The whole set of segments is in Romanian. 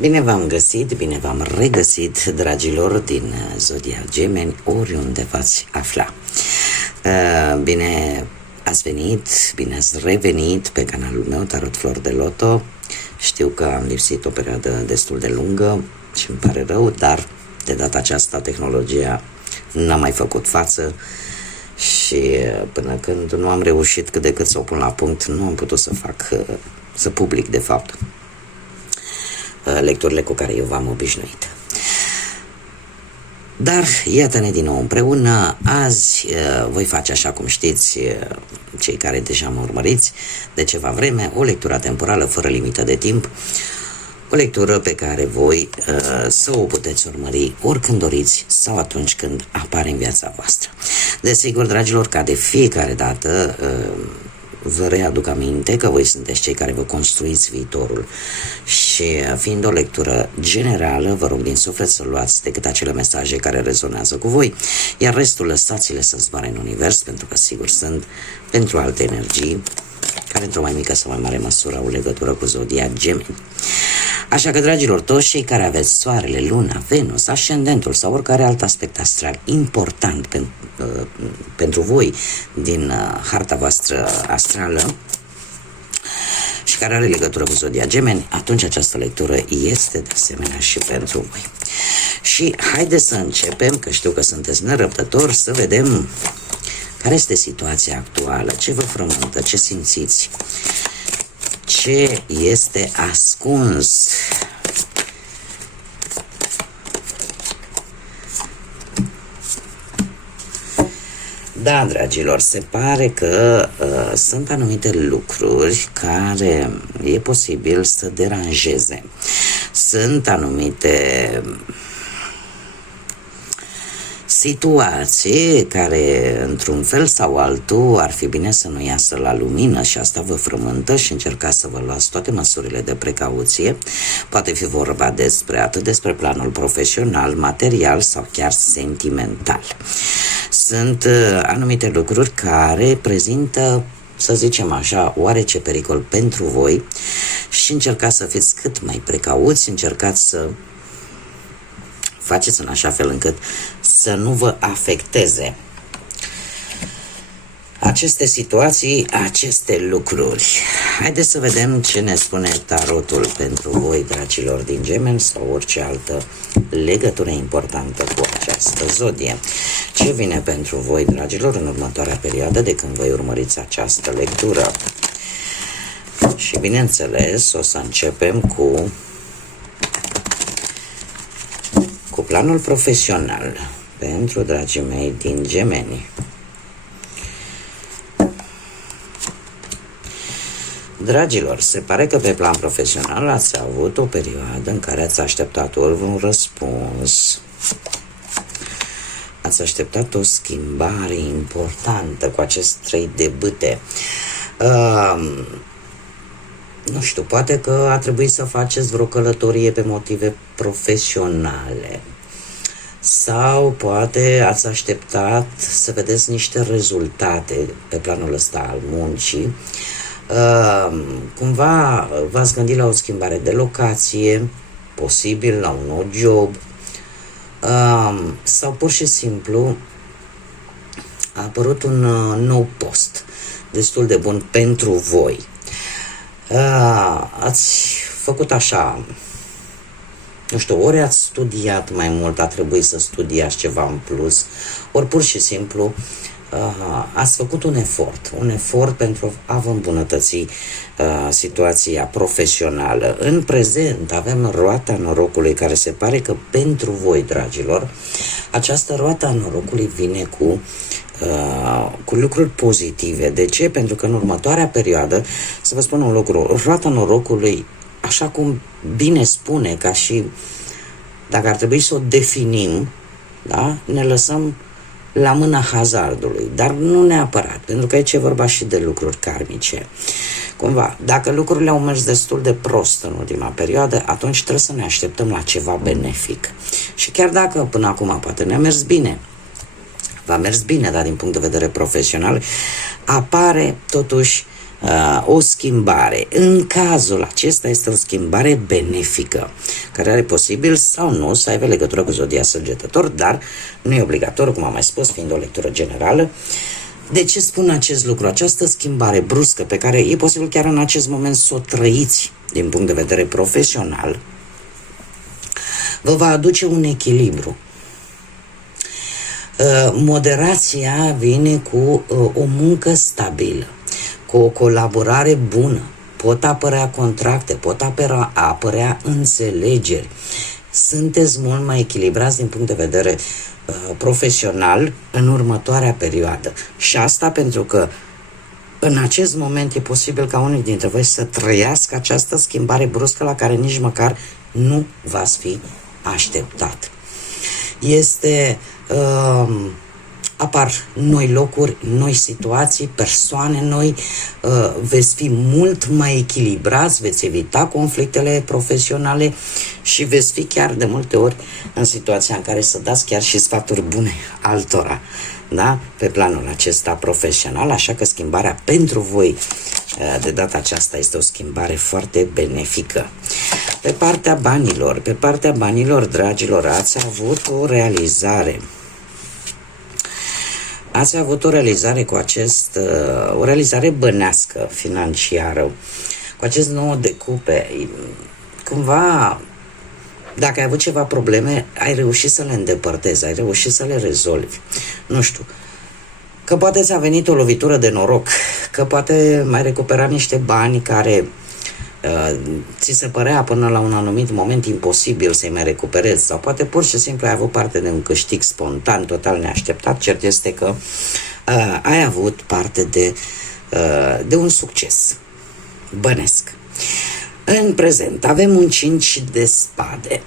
Bine v-am găsit, bine v-am regăsit, dragilor din Zodia Gemeni, oriunde v-ați afla. Bine ați venit, bine ați revenit pe canalul meu, Tarot Flor de Loto. Știu că am lipsit o perioadă destul de lungă și îmi pare rău, dar de data aceasta tehnologia n-a mai făcut față și până când nu am reușit cât de cât să o pun la punct, nu am putut să public de fapt lecturile cu care eu v-am obișnuit. Dar iată-ne din nou împreună. Azi voi face, așa cum știți, cei care deja mă urmăriți de ceva vreme, o lectură temporală fără limită de timp, o lectură pe care voi să o puteți urmări oricând doriți sau atunci când apare în viața voastră. Desigur, dragilor, ca de fiecare dată, vă readuc aminte că voi sunteți cei care vă construiți viitorul și fiind o lectură generală, vă rog din suflet să luați decât acele mesaje care rezonează cu voi, iar restul lăsați-le să zboare în univers, pentru că sigur sunt pentru alte energii care într-o mai mică sau mai mare măsură au legătură cu Zodia Gemeni. Așa că, dragilor, toți cei care aveți Soarele, Luna, Venus, Ascendentul sau oricare alt aspect astral important pentru voi din harta voastră astrală și care are legătură cu Zodia Gemeni, atunci această lectură este de asemenea și pentru voi. Și haideți să începem, că știu că sunteți nerăbdători, să vedem care este situația actuală, ce vă frământă, ce simțiți, ce este ascuns. Da, dragilor, se pare că sunt anumite lucruri care e posibil să deranjeze. Sunt anumite situații care, într-un fel sau altul, ar fi bine să nu iasă la lumină și asta vă frământă și încercați să vă luați toate măsurile de precauție. Poate fi vorba atât despre planul profesional, material sau chiar sentimental. Sunt anumite lucruri care prezintă, să zicem așa, oarece pericol pentru voi și încercați să fiți cât mai precauți, încercați să faceți în așa fel încât să nu vă afecteze aceste situații, aceste lucruri. Haideți să vedem ce ne spune tarotul pentru voi, dragilor din Gemeni, sau orice altă legătură importantă cu această zodie. Ce vine pentru voi, dragilor, în următoarea perioadă de când voi urmăriți această lectură? Și bineînțeles, o să începem cu planul profesional pentru dragii mei din Gemeni. Dragilor, se pare că pe plan profesional ați avut o perioadă în care ați așteptat ori un răspuns, ați așteptat o schimbare importantă cu acest 3 de bâte. Nu știu, poate că a trebuit să faceți vreo călătorie pe motive profesionale sau poate ați așteptat să vedeți niște rezultate pe planul ăsta al muncii. Cumva v-ați gândit la o schimbare de locație, posibil la un nou job, sau pur și simplu a apărut un nou post destul de bun pentru voi. Ați făcut așa, nu știu, ori ați studiat mai mult, a trebuit să studiați ceva în plus, ori pur și simplu ați făcut un efort pentru a vă îmbunătăți situația profesională. În prezent avem roata norocului, care se pare că pentru voi, dragilor, această roata norocului vine cu lucruri pozitive. De ce? Pentru că în următoarea perioadă, să vă spun un lucru, roata norocului, așa cum bine spune, ca și dacă ar trebui să o definim, da? Ne lăsăm la mâna hazardului, dar nu neapărat, pentru că aici e vorba și de lucruri karmice. Cumva, dacă lucrurile au mers destul de prost în ultima perioadă, atunci trebuie să ne așteptăm la ceva benefic. Și chiar dacă până acum poate ne-a mers bine, v-a mers bine, dar din punct de vedere profesional, apare totuși o schimbare. În cazul acesta este o schimbare benefică, care are posibil sau nu să aibă legătură cu zodia săgetător, dar nu e obligatoriu, cum am mai spus, fiind o lectură generală. De ce spun acest lucru? Această schimbare bruscă pe care e posibil chiar în acest moment să o trăiți din punct de vedere profesional, vă va aduce un echilibru. Moderația vine cu o muncă stabilă, cu o colaborare bună. Pot apărea contracte, pot apărea înțelegeri. Sunteți mult mai echilibrați din punct de vedere profesional în următoarea perioadă. Și asta pentru că în acest moment e posibil ca unii dintre voi să trăiască această schimbare bruscă la care nici măcar nu v-ați fi așteptat. Apar noi locuri, noi situații, persoane noi, veți fi mult mai echilibrați, veți evita conflictele profesionale și veți fi chiar de multe ori în situația în care să dați chiar și sfaturi bune altora, da? Pe planul acesta profesional, așa că schimbarea pentru voi de data aceasta este o schimbare foarte benefică. Pe partea banilor, dragilor, ați avut o realizare. Ați avut o realizare cu o realizare bănească, financiară, cu acest 9 de cupe. Cumva, dacă ai avut ceva probleme, ai reușit să le îndepărtezi, ai reușit să le rezolvi. Nu știu, că poate ți-a venit o lovitură de noroc, că poate mai recupera niște bani care ți se părea până la un anumit moment imposibil să-i mai recuperezi, sau poate pur și simplu ai avut parte de un câștig spontan, total neașteptat. Cert este că ai avut parte de un succes bănesc. În prezent avem un 5 de spade.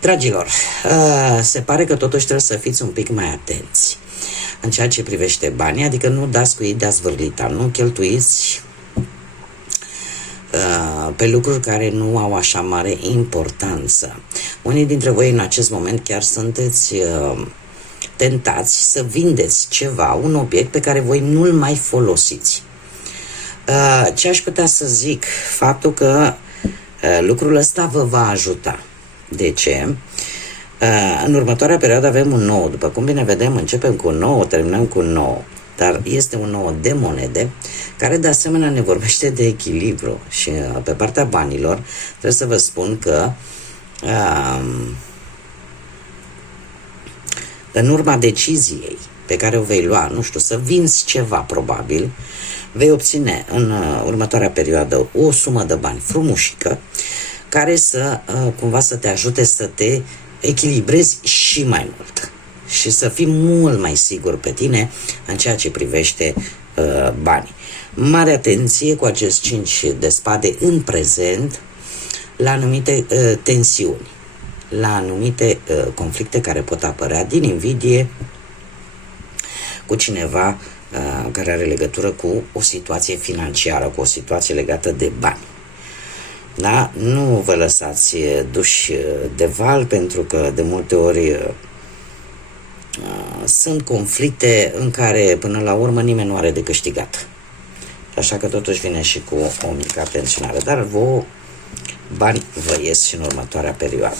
Dragilor, se pare că totuși trebuie să fiți un pic mai atenți în ceea ce privește banii, adică nu dați cu ei de-a zvârlita, nu cheltuiți pe lucruri care nu au așa mare importanță. Unii dintre voi în acest moment chiar sunteți tentați să vindeți ceva, un obiect pe care voi nu-l mai folosiți. Ce aș putea să zic? Faptul că lucrul ăsta vă va ajuta. De ce? În următoarea perioadă avem un 9. După cum bine vedem, începem cu un 9, terminăm cu un 9. Dar este un 9 de monede, care de asemenea ne vorbește de echilibru. Și pe partea banilor trebuie să vă spun că în urma deciziei pe care o vei lua, nu știu, să vinzi ceva probabil, vei obține în următoarea perioadă o sumă de bani frumușică, care să cumva să te ajute să te echilibrezi și mai mult și să fii mult mai sigur pe tine în ceea ce privește banii. Mare atenție cu acest 5 de spade în prezent la anumite tensiuni, la anumite conflicte care pot apărea din invidie cu cineva care are legătură cu o situație financiară, cu o situație legată de bani. Da? Nu vă lăsați duși de val, pentru că de multe ori sunt conflicte în care până la urmă nimeni nu are de câștigat. Așa că totuși vine și cu o mică atenționare. Dar bani vă ies și în următoarea perioadă.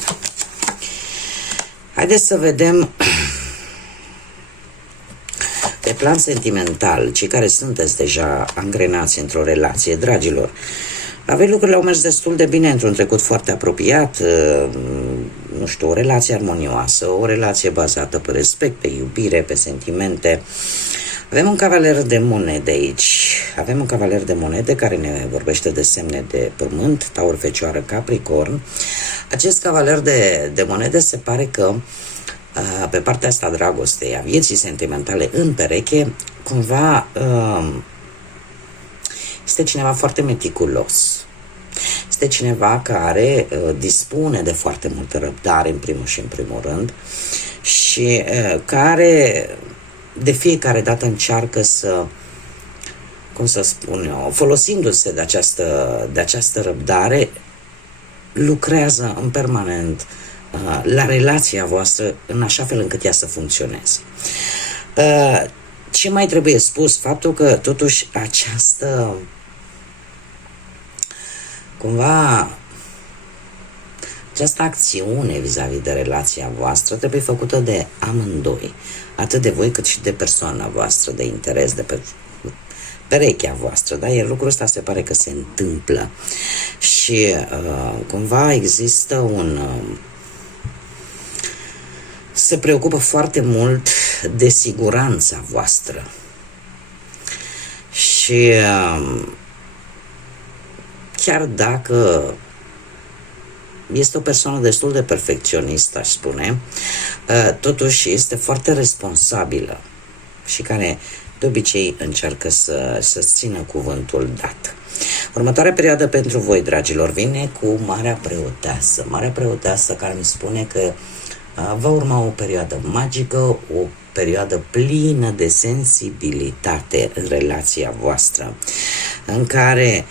Haideți să vedem pe plan sentimental, cei care sunteți deja angrenați într-o relație, dragilor. Lucrurile au mers destul de bine într-un trecut foarte apropiat, nu știu, o relație armonioasă, o relație bazată pe respect, pe iubire, pe sentimente. Avem un cavaler de monede aici. Avem un cavaler de monede care ne vorbește de semne de pământ, Taur, Fecioară, Capricorn. Acest cavaler de monede se pare că pe partea asta dragostei, a vieții sentimentale în pereche, cumva este cineva foarte meticulos. Este cineva care dispune de foarte multă răbdare, în primul și în primul rând, și care de fiecare dată încearcă să, cum să spun eu, folosindu-se de această răbdare, lucrează în permanent la relația voastră în așa fel încât ea să funcționeze. Ce mai trebuie spus? Faptul că totuși această acțiune vis-a-vis de relația voastră trebuie făcută de amândoi, atât de voi cât și de persoana voastră de interes, de perechea voastră, da? Iar lucrul ăsta se pare că se întâmplă și cumva există se preocupă foarte mult de siguranța voastră și chiar dacă este o persoană destul de perfecționistă, aș spune, totuși este foarte responsabilă și care de obicei încearcă să țină cuvântul dat. Următoarea perioadă pentru voi, dragilor, vine cu Marea Preoteasă care îmi spune că va urma o perioadă magică, o perioadă plină de sensibilitate în relația voastră, în care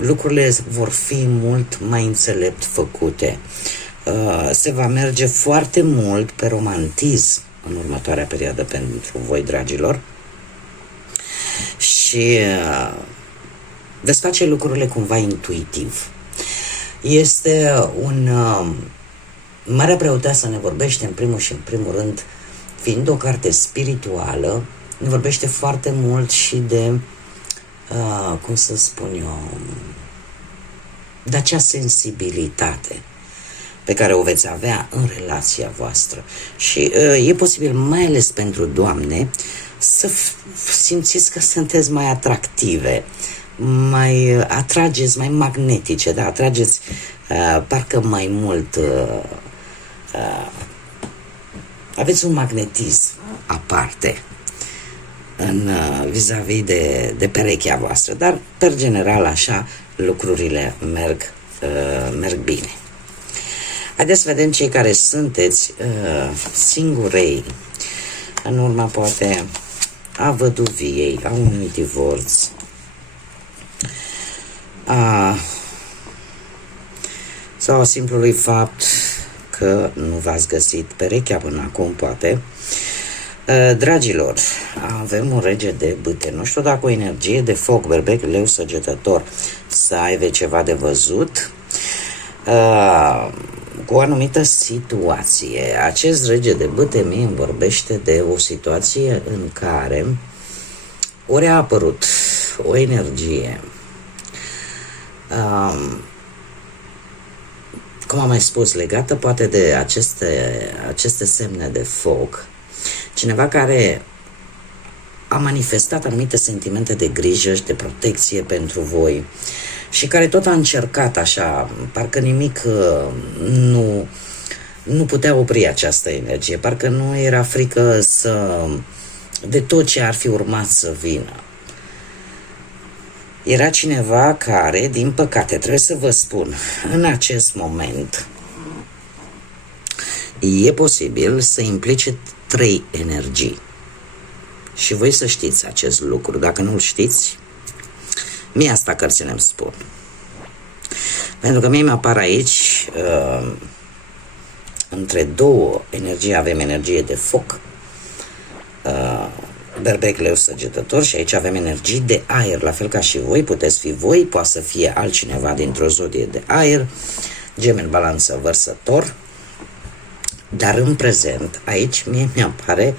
lucrurile vor fi mult mai înțelept făcute. Se va merge foarte mult pe romantism în următoarea perioadă pentru voi, dragilor, și veți face lucrurile cumva intuitiv. Este Marea Preoteasă ne vorbește în primul rând, fiind o carte spirituală, ne vorbește foarte mult și de cum să spun eu, de acea sensibilitate pe care o veți avea în relația voastră. Și e posibil, mai ales pentru doamne, să simțiți că sunteți mai atractive, mai atrageți, mai magnetice, da? Atrageți parcă mai mult, aveți un magnetism aparte în vis-a-vis de perechea voastră, dar per general așa lucrurile merg bine. Haideți să vedem cei care sunteți singurei în urma poate a văduviei, a unui divorț, sau a simplului fapt că nu v-ați găsit perechea până acum, poate. Dragilor, avem un rege de bâte. Nu știu dacă o energie de foc, berbec, leu, săgetător, să aibă ceva de văzut cu o anumită situație. Acest rege de bâte mie îmi vorbește de o situație în care ori a apărut o energie, cum am mai spus, legată poate de aceste semne de foc, cineva care a manifestat anumite sentimente de grijă și de protecție pentru voi și care tot a încercat așa, parcă nimic nu putea opri această energie, parcă nu era frică de tot ce ar fi urmat să vină. Era cineva care, din păcate, trebuie să vă spun, în acest moment e posibil să implice 3 energii. Și voi să știți acest lucru. Dacă nu-l știți, mie asta cărțile îmi spun. Pentru că mie mi-apar aici între 2 energii, avem energie de foc, berbec, leu, săgetător, și aici avem energii de aer, la fel ca și voi, puteți fi voi, poate să fie altcineva dintr-o zodie de aer, Gemeni, Balanță, Vărsător, dar în prezent, aici mie mi-apare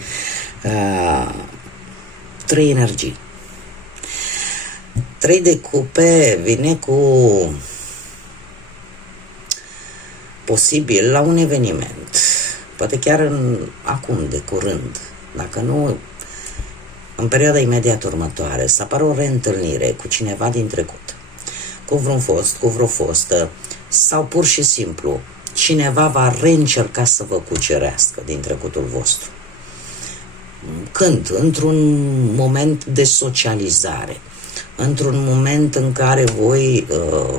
3 energii. 3 de cupe vine cu posibil la un eveniment, poate chiar acum, de curând, dacă nu în perioada imediat următoare, să apară o reîntâlnire cu cineva din trecut, cu vreun fost, cu vreo fostă, sau pur și simplu cineva va reîncerca să vă cucerească din trecutul vostru. Când? Într-un moment de socializare, într-un moment în care voi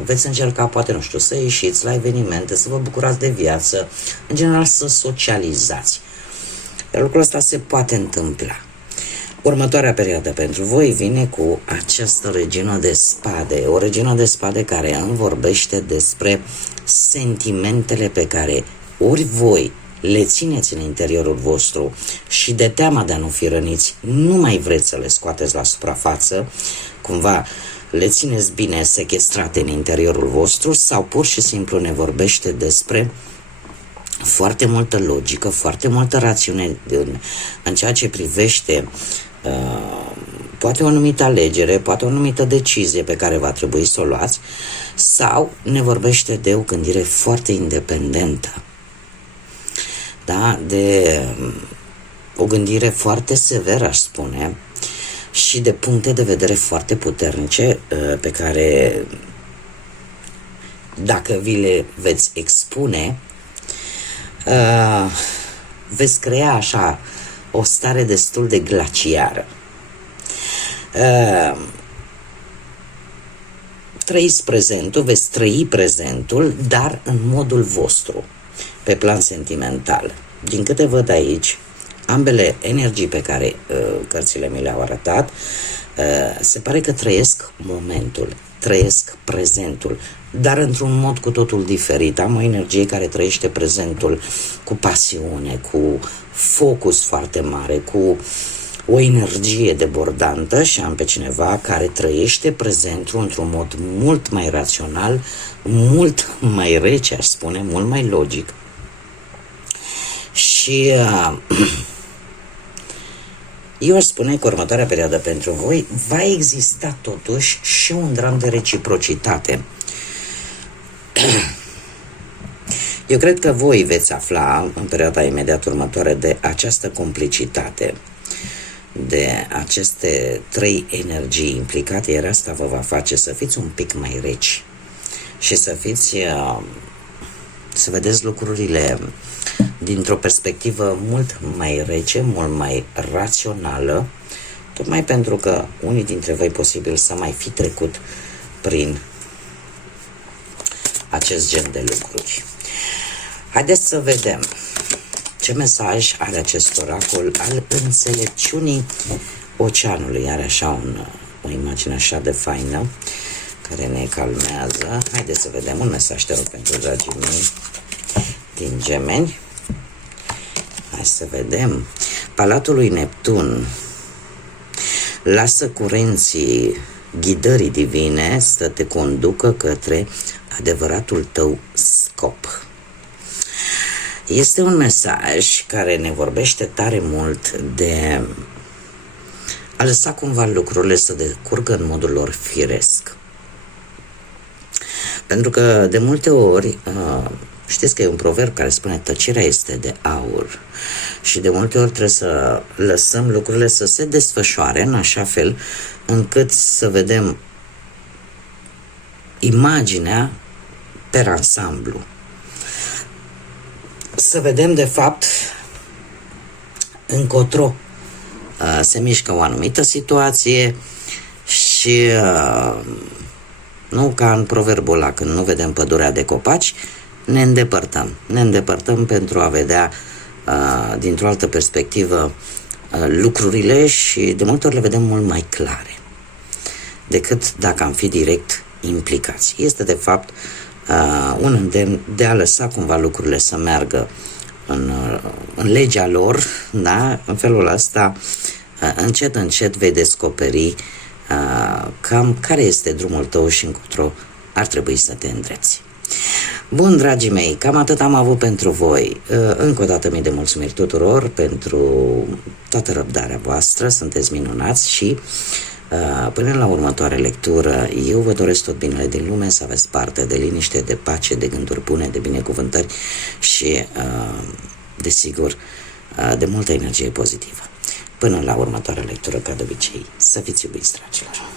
veți încerca, poate, nu știu, să ieșiți la evenimente, să vă bucurați de viață, în general să socializați. Iar lucrul ăsta se poate întâmpla. Următoarea perioadă pentru voi vine cu această regină de spade, o regină de spade care îmi vorbește despre sentimentele pe care ori voi le țineți în interiorul vostru și de teama de a nu fi răniți, nu mai vreți să le scoateți la suprafață, cumva le țineți bine sechestrate în interiorul vostru, sau pur și simplu ne vorbește despre foarte multă logică, foarte multă rațiune în ceea ce privește poate o anumită alegere, poate o anumită decizie pe care va trebui să o luați, sau ne vorbește de o gândire foarte independentă, da? De o gândire foarte severă, aș spune, și de puncte de vedere foarte puternice pe care, dacă vi le veți expune, veți crea așa o stare destul de glaciară. Trăiți prezentul, veți trăi prezentul, dar în modul vostru, pe plan sentimental. Din câte văd aici, ambele energii pe care cărțile mi le-au arătat, se pare că trăiesc momentul, trăiesc prezentul, dar într-un mod cu totul diferit. Am o energie care trăiește prezentul cu pasiune, cu focus foarte mare, cu o energie debordantă, și am pe cineva care trăiește prezentul într-un mod mult mai rațional, mult mai rece, aș spune, mult mai logic. Și eu aș spune că următoarea perioadă pentru voi va exista totuși și un dram de reciprocitate. Eu cred că voi veți afla în perioada imediat următoare de această complicitate, de aceste trei energii implicate, iar asta vă va face să fiți un pic mai reci și să fiți, să vedeți lucrurile dintr-o perspectivă mult mai rece, mult mai rațională, tocmai pentru că unii dintre voi posibil să mai fi trecut prin acest gen de lucruri. Haideți să vedem ce mesaj are acest oracol al înțelepciunii oceanului. Are așa o imagine așa de faină care ne calmează. Haideți să vedem un mesaj, te rog, pentru dragii mei din Gemeni. Hai să vedem. Palatul lui Neptun. Lasă curenții ghidării divine să te conducă către adevăratul tău scop. Este un mesaj care ne vorbește tare mult de a lăsa cumva lucrurile să decurgă în modul lor firesc. Pentru că de multe ori, știți că e un proverb care spune tăcerea este de aur, și de multe ori trebuie să lăsăm lucrurile să se desfășoare în așa fel încât să vedem imaginea per ansamblu. Să vedem de fapt încotro se mișcă o anumită situație și nu ca în proverbul ăla, când nu vedem pădurea de copaci, ne îndepărtăm. Ne îndepărtăm pentru a vedea dintr-o altă perspectivă lucrurile, și de multe ori le vedem mult mai clare decât dacă am fi direct implicați. Este de fapt un îndemn de a lăsa cumva lucrurile să meargă în legea lor, da? În felul ăsta, încet, încet vei descoperi cam care este drumul tău și încotro ar trebui să te îndrepți. Bun, dragii mei, cam atât am avut pentru voi. Încă o dată mii de mulțumiri tuturor pentru toată răbdarea voastră, sunteți minunați și până la următoarea lectură, eu vă doresc tot binele din lume, să aveți parte de liniște, de pace, de gânduri bune, de binecuvântări și, desigur, de multă energie pozitivă. Până la următoarea lectură, ca de obicei, să fiți iubiți, dragilor!